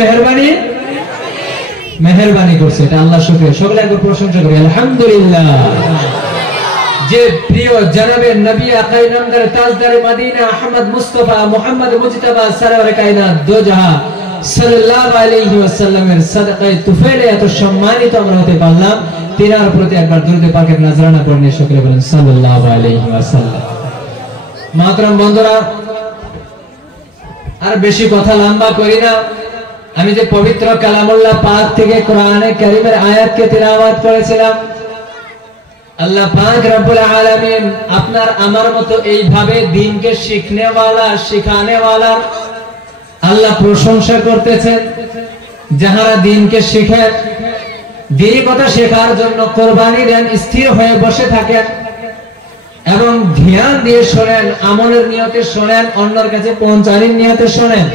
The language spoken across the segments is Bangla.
মেহেরবানি মেহেরবানি করছে, এটা আল্লাহ শুকরিয়া। সকলে একবার প্রশংসা করি আলহামদুলিল্লাহ। যে প্রিয় জনাবে নবী আকাই নামদার তাজদার মদিনা আহমদ মুস্তাফা মুহাম্মদ মুজতবা সরওয়ার কায়নাত দো জাহান সাল্লাল্লাহু আলাইহি ওয়াসাল্লামের সাদকায়ে তুফাইলে এত সম্মানিত আমরা হতে পারলাম। তিনার প্রতি একবার দুরূদ পাকের নজরানা পড়ে সকলে বলেন সাল্লাল্লাহু আলাইহি ওয়াসাল্লাম। মাতরম বন্ধুরা, আর বেশি কথা লম্বা করি না। আমি যে পবিত্র কালামুল্লাহ পাক থেকে কোরআনে কারীমের আয়াতকে তিলাওয়াত করেছিলাম, আল্লাহ পাক রব্বুল আলামিন আপনার আমার মতো এইভাবে দ্বীনকে শিখনেওয়ালা শিখানেওয়ালা আল্লাহ প্রশংসা করতেছেন। যাহারা দ্বীনকে শিখেন, দ্বীনি কথা শেখার জন্য কোরবানি দেন, স্থির হয়ে বসে থাকেন এবং ধ্যান দিয়ে শোনেন, আমলের নিয়তে শোনেন, অন্যের কাছে পৌঁছানোর নিয়তে শোনেন।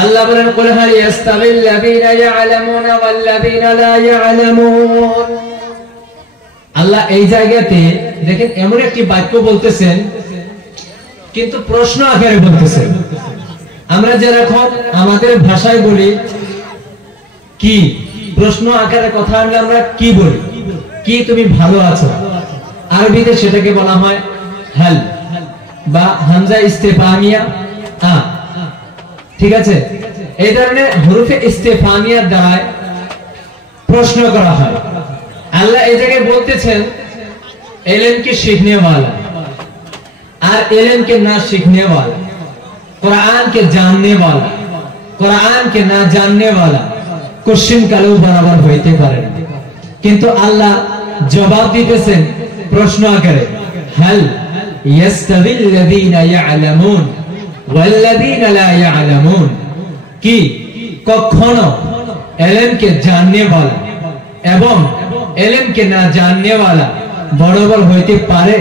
আল্লাহ বলেন কুল হাল ইয়াস্তাবিল লাযীনা ইয়ালামুনা ওয়াল লাযীনা লা ইয়ালামুন। আল্লাহ এই জায়গাতে দেখেন এমন একটি বাক্য বলতেছেন, কিন্তু প্রশ্ন আকারে বলতেছেন। আমরা যেরকম আমাদের ভাষায় বলি কি, প্রশ্ন আকারে কথা আনলে আমরা কি বলি, কি তুমি ভালো আছো, আরবিতে সেটাকে বলা হয় হাল বা হামজা ইস্তেফামিয়া। ঠিক আছে, এই ধরনের হরফে ইস্তেফামিয়ার দ্বারা প্রশ্ন করা হয়। আল্লাহ এই জায়গায় বলতেছেন इल्म सीखने वाला और इल्म के ना सीखने वाला, कुरान के जानने वाला, कुरान के ना जानने वाला क्वेश्चन कालो बराबर होते पारे किंतु अल्लाह जवाब दीतेছেন प्रश्न आकारे हल यस्तविल लदीना यालामुन ওয়াল लदीना ला यालामुन कि কখনো इल्म के जानने वाला एवं इल्म के ना जानने वाला बराबर होते पारे।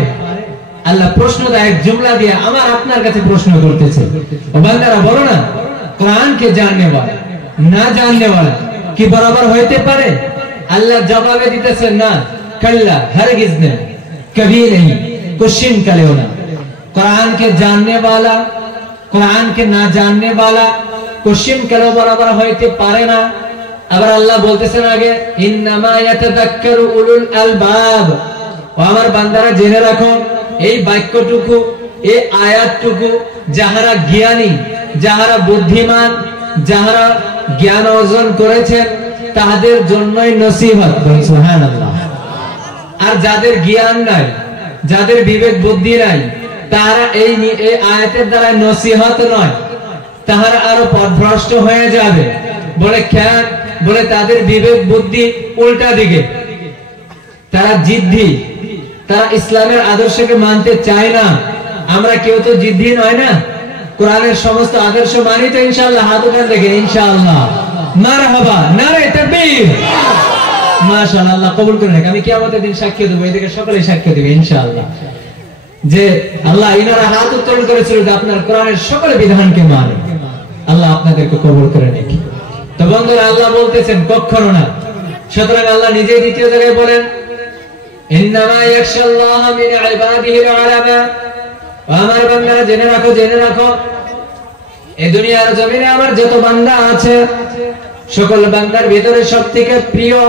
আল্লাহ প্রশ্নটা এক জুমলা দিয়ে আমার আপনার কাছে প্রশ্ন করতেছে, ও বান্দারা বলো না কোরআন কে জানने वाला না জানने वाला কি बराबर होते पारे? अल्लाह जवाब दीतेছে না, कल्ला हरगिज नहीं, कभी नहीं, क्वेश्चन करेओ ना। कुरान के जानने वाला कुरान के ना जानने वाला क्वेश्चन करो बराबर होते पारे ना। আবার আল্লাহ বলতেছেন আগে ইন্নামা ইয়াতাযাক্কারু উলুল আলবাব, ও আমার বান্দারা জেনে রাখো এই বাক্যটুকু এই আয়াতটুকু যাহারা জ্ঞানী যাহারা বুদ্ধিমান যাহারা জ্ঞান অর্জন করেছেন তাদের জন্যই নসিহত। সুবহানাল্লাহ। আর যাদের জ্ঞান নাই যাদের বিবেক বুদ্ধি নাই তারা এই আয়াতের দ্বারা নসিহত নয়, তাহারা আরো পথভ্রষ্ট হয়ে যাবে। বলে কেন? বলে তাদের বিবেক বুদ্ধি উল্টা দিকে, তারা জিদ্দি, তারা ইসলামের আদর্শকে মানতে চায় না। আমরা কেউ তো জিদ্দি নয় না, কোরআনের সমস্ত আদর্শ মানি তো ইনশাআল্লাহ। হাত উঠান দেখেন ইনশাআল্লাহ, মারহাবা, নারে তাকবীর, মাশাআল্লাহ। আল্লাহ কবুল করে নেক। আমি কিয়ামতের দিন সাক্ষ্য দেব, এদিকে সকলে সাক্ষ্য দেবে ইনশাআল্লাহ যে আল্লাহ ইনারা হাত উত্তোলন করেছিল যে আপনার কোরআনের সকল বিধানকে মানে। আল্লাহ আপনাদেরকে কবুল করে নেক। তো বন্ধুরা আল্লাহ বলতেছেন কখনো না। সুতরাং আল্লাহ নিজেই দ্বিতীয় জায়গায় বলেন ইন্নামা ইয়াখশাল্লাহ মিন ইবাদিহিল উলামা, আমার বান্দারা জেনে রাখো এই দুনিয়ার জমিনে আমার যত বান্দা আছে সকল বান্দার ভিতরে সবথেকে প্রিয়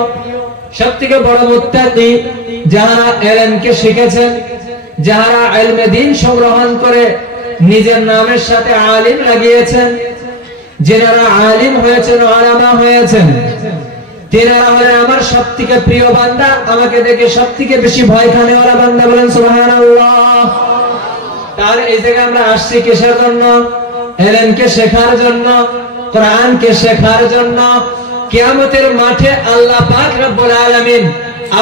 সবথেকে বড় মুত্তাকি যারা ইলমকে শিখেছেন, যারা ইলমে দ্বীন সংগ্রহণ করে নিজের নামের সাথে আলিম লাগিয়েছেন, যারা আলিম হয়েছেন উলামা হয়েছেন, তিনারা হলেন আমার সবথেকে প্রিয় বান্দা, আমাকে দেখে সবথেকে বেশি ভয় খানেওয়ালা বান্দা। বলেন সুবহানাল্লাহ। তার এই জায়গায় আমরা আসছি কিসের জন্য? ইলমকে শেখার জন্য, কোরআনকে শেখার জন্য। কিয়ামতের মাঠে আল্লাহ পাক রব্বুল আলামিন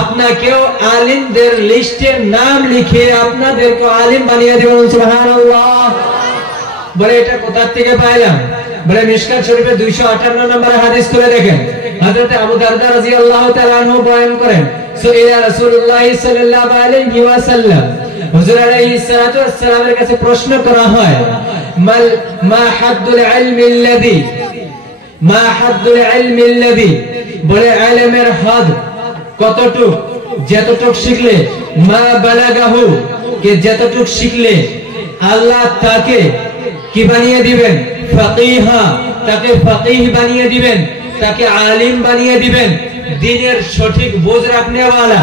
আপনাকেও আলিমদের লিস্টে নাম লিখে আপনাদেরকে আলিম বানিয়ে দিবেন। সুবহানাল্লাহ। বলে এটা কোথা থেকে পাইলাম? বলে মিশকাত শরীফের 258 নম্বর হাদিস খুলে দেখেন। হযরত আবু দারদা রাদিয়াল্লাহু তাআলা আনহু বয়ান করেন সুইলা রাসূলুল্লাহ সাল্লাল্লাহু আলাইহি ওয়াসাল্লাম, হুজুর আলাইহিস সালাতু ওয়াস সালামের কাছে প্রশ্ন করা হয় মা হাদ্দুল ইলমি আল্লাযী বলে ইলমের হদ কতটুক? যতটুক শিখলে, মা বালাগাহু কে যতটুক শিখলে আল্লাহ তাকে কি বানিয়ে দিবেন? ফাকিহা, তাকে ফাকিহ বানিয়ে দিবেন, তাকে আলিম বানিয়ে দিবেন। দ্বীনের সঠিক বোঝ রাখনেওয়ালা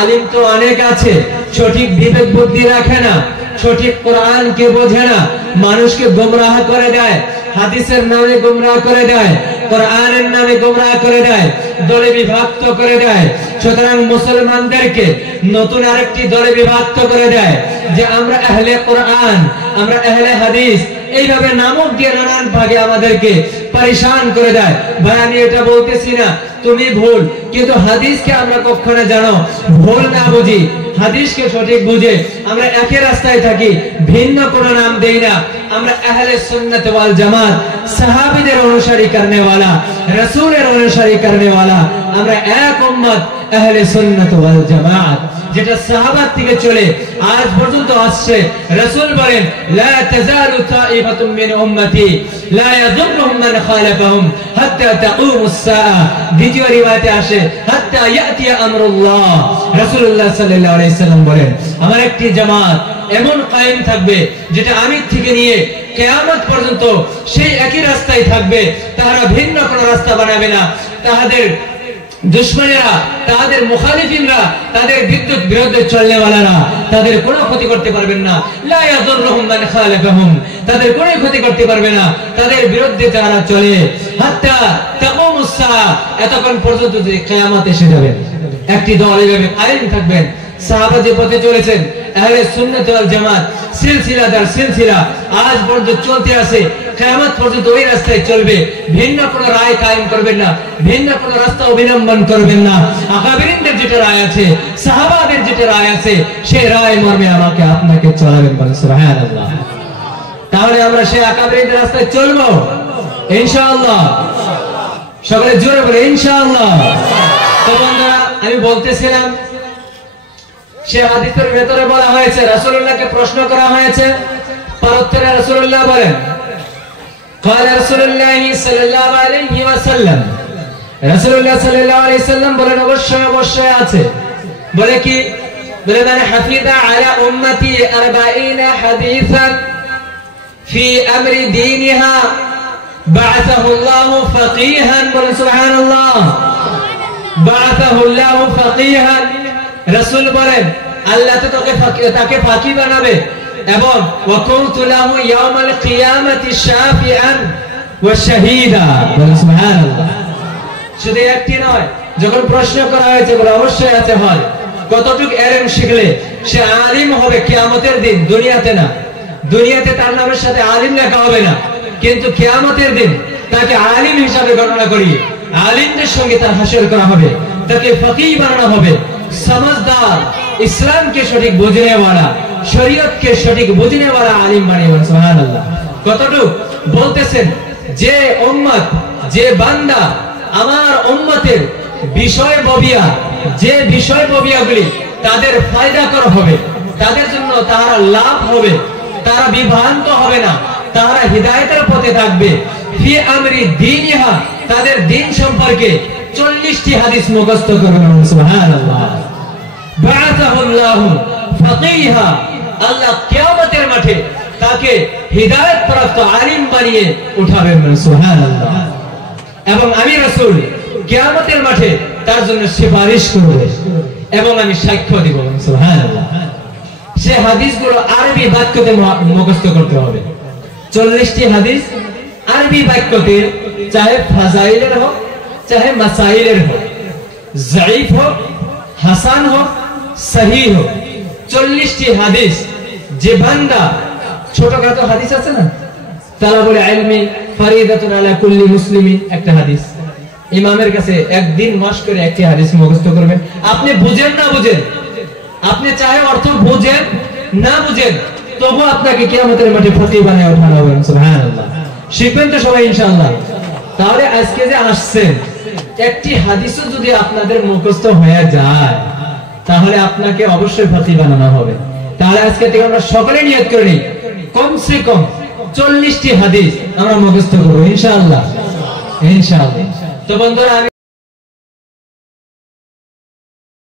আলিম তো অনেক আছে, সঠিক বিবেক বুদ্ধি রাখে না, সঠিক কোরআন কে বোঝে না, মানুষকে গোমরাহ করে দেয়, হাদিসের নামে গোমরাহ করে দেয়, কোরআনের নামে গোমরাহ করে দেয়, দলে বিভক্ত করে দেয়। সুতরাং মুসলমানদেরকে নতুন আরেকটি দলে বিভক্ত করে দেয় যে আমরা আহলে কোরআন, আমরা আহলে হাদিস, এইভাবে নামক দিয়ে নানান ভাগে আমাদেরকে পরেশান করে দেয়। ভাই আমি এটা বলতেছি না তুমি ভুল, কিন্তু হাদিসকে আমরা কখনো জানো ভুল না বুঝি, হাদিসকে সঠিক বুঝে আমরা একই রাস্তায় থাকি, ভিন্ন কোনো নাম দেই না। আমরা আহলে সুন্নাত ওয়াল জামাত, সাহাবীদের অনুসারী করনে वाला, রাসূলের অনুসারী করনে वाला, আমরা এক উম্মত আহলে সুন্নাত ওয়াল জামাত, যেটা সাহাবা থেকে চলে আজ পর্যন্ত আসছে। রাসূল বলেন লা তাজালু তাইফাতুম মিন উম্মতি লা ইয়াদুররুহুম মান খালাফাহুম হাত্তা তাকুমুস সাআ। দ্বিতীয় রিওয়ায়াতে আসে হাত্তা ইয়াতি আমরুল্লাহ। রাসূলুল্লাহ সাল্লাল্লাহু আলাইহি সাল্লাম বলেন আমার একটি জামাত এমন কায়েম থাকবে যেটা আমি থেকে নিয়ে কিয়ামত পর্যন্ত সেই একই রাস্তায় থাকবে, তারা ভিন্ন কোনো রাস্তা বানাবে না। তাদের দুশমনেরা, তাদের মুখালিফিনরা, তাদের বিদ্যুৎ বিরুদ্ধে চলনে वालाরা তাদের কোনো ক্ষতি করতে পারবেন না। লা ইয়াদুররুহুম মান খালাফাহুম, তাদের কোনো ক্ষতি করতে পারবে না তাদের বিরুদ্ধে যারা চলে। হাত্তা তাকুমুস সাআ, এতক্ষণ পর্যন্ত যে কিয়ামত এসে যাবে। একটি দল এইভাবে কায়েম থাকবেন। সাহাবা যে পথে চলেছেন আহলে সুন্নাত ওয়াল জামাত, সিলসিলা দার সিলসিলা আজ পর্যন্ত চলতে আছে, কিয়ামত পর্যন্ত ওই রাস্তায় চলবে। ভিন্ন কোনো রায় কায়েম করবেন না, ভিন্ন কোনো রাস্তা অবলম্বন করবেন না। আকাবিরিনদের যেটা রায় আছে, সাহাবাদের যেটা রায় আছে, সেই রায় মর্মে আমাকে আপনাকে চলাবেন। বলেন সুবহানাল্লাহ। তাহলে আমরা সেই আকাবিরিনদের রাস্তায় চলবো ইনশাআল্লাহ। সকলে জোরে বলে ইনশাআল্লাহ। তো বন্ধুরা আমি বলতেছিলাম সে হাদিসের ভেতরে বলা হয়েছে রাসূলুল্লাহকে প্রশ্ন করা হয়েছে, পরোত্তরে রাসূলুল্লাহ বলেন قال رسول الله صلى الله عليه وسلم, রাসূলুল্লাহ সাল্লাল্লাহু আলাইহি ওয়াসাল্লাম বলেন অবশ্যই অবশ্যই আছে। বলে কি? বলে মান হাফিযা আলা উম্মতি 40 হাদিসান ফি আমরি দীনিহা বা'আথাহু আল্লাহু ফাকীহান। বলেন সুবহানাল্লাহ। বা'আথাহু আল্লাহু ফাকীহান, রাসূল বলেন আল্লাহ তো তাকে ফাকি বানাবে এবং ওয়া কুনতু লাহু ইয়াউমাল কিয়ামাতি শাফিআন ওয়া শাহীদা। বলেন সুবহানাল্লাহ। শুধু একটি নয়, যখন প্রশ্ন করা হয়েছে বলে অবশ্যই আছে হয়। কতটুকু ইলম শিখলে সে আলিম হবে কিয়ামতের দিন? দুনিয়াতে না, দুনিয়াতে তার নামের সাথে আলিম লেখা হবে না, কিন্তু কিয়ামতের দিন তাকে আলিম হিসাবে গণনা করি, আলিমদের সঙ্গে তার হাসর করা হবে, তাকে ফকিহ বানানো হবে। समझदार, इस्लाम के सठिक बुझने वाला, शरीयत के सठिक बुझने वाला आलिम बने। सुभान अल्लाह। कतटुक बोलतेছেন যে উম্মত, যে বান্দা আমার উম্মতের বিষয় ববিয়া, যে বিষয় ববিয়াগুলি তাদের ফায়দাকর হবে, তাদের জন্য তারা লাভ হবে, তারা বিভ্রান্ত হবে না, তারা হিদায়াতের পথে থাকবে। ফি আমরি দীনিহা, তাদের দ্বীন সম্পর্কে 40টি হাদিস মুখস্থ করবেন। সুবহানাল্লাহ। বা'আথাহুল্লাহু ফাকীহা, আল্লাহ কিয়ামতের মাঠে তাকে হিদায়াত প্রাপ্ত আলিম বানিয়ে উঠাবেন। সুবহানাল্লাহ। এবং আমি রাসূল কিয়ামতের মাঠে তার জন্য সুপারিশ করব এবং আমি সাক্ষ্য দিব। সুবহানাল্লাহ। সে হাদিসগুলো আরবি বাক্যতে মুখস্থ করতে হবে। 40টি হাদিস আরবি বাক্যতে, চাহে ফাজাইলের হোক चाहे मसाइलेर हो, ज़ईफ हो, हसन हो, सही हो, 40टी हादिस जे बंदा छोटखाটো हादिस আছে না, তালাবুল ইলমি ফরিদাতুন আলা কুল্লি মুসলিমিন, একটা হাদিস ইমামের কাছে একদিন মাস করে একটি হাদিস মুখস্থ করবেন। আপনি বুঝেন না বুঝেন, আপনি চাহে অর্থ বুঝেন না বুঝেন, তবু আপনাকে কিয়ামতের মাঠে ফকিহ বানায় ওঠানো হবে। সুবহানাল্লাহ। শিখবেন তো সবাই ইনশাআল্লাহ। তাহলে আজকে যে আসছেন, একটি হাদিসও যদি আপনাদের মুখস্থ হয়ে যায় তাহলে আপনাকে অবশ্যই ফকিহ বানানো হবে। তাহলে আজকে থেকে আমরা সকলে নিয়ত করে নিই কমসে কম 40টি হাদিস আমরা মুখস্থ করব ইনশাআল্লাহ। ইনশাআল্লাহ। তো বন্ধুরা